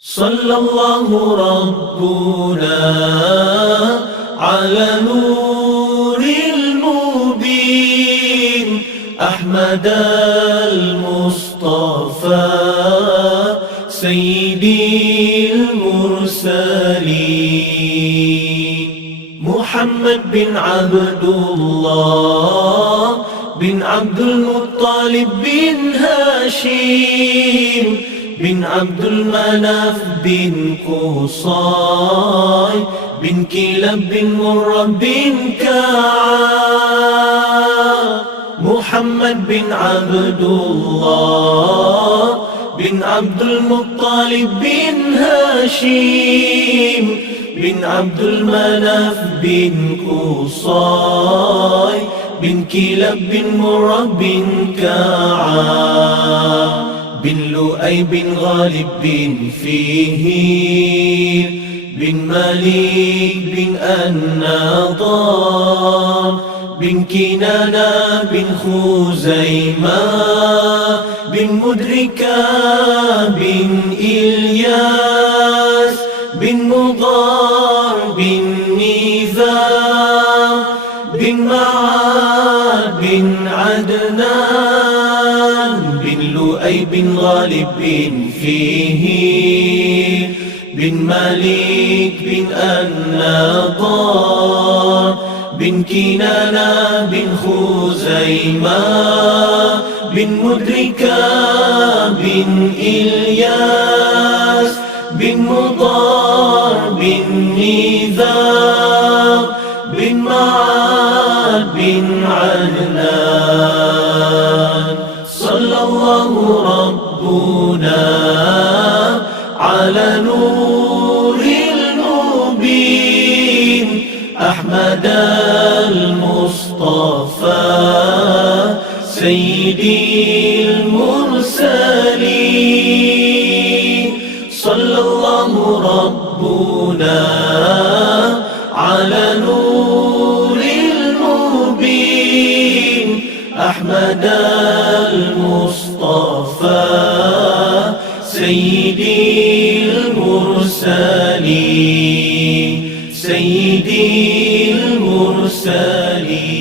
صلى الله ربنا على نور المبين أحمد المصطفى سيدي المرسلين محمد بن عبد الله بن عبد المطلب بن هاشم بن عبد المناف بن قصي بن كلاب بن مرة بن كعب محمد بن عبد الله بن عبد المطلب بن هاشم بن عبد المناف بن قصي بن كلاب بن مرة بن كعب بن لؤي بن غالب بن فيهير بن مالك بن النضار بن كنانة بن خزيمة بن مدركة بن إلياس بن مضار بن نظام بن معاد بن عدنان بن لؤي بن غالب بن فيهير بن مالك بن النضار بن كنانة بن خزيمة بن مدركة بن إلياس بن مضار بن نظام بن معاد بن عدنان صلى الله ربنا على نور المبين أحمد المصطفى سيدي المرسلين صلى الله ربنا على نور المبين أحمد المصطفى سيدي المرسلين سيدي المرسلين.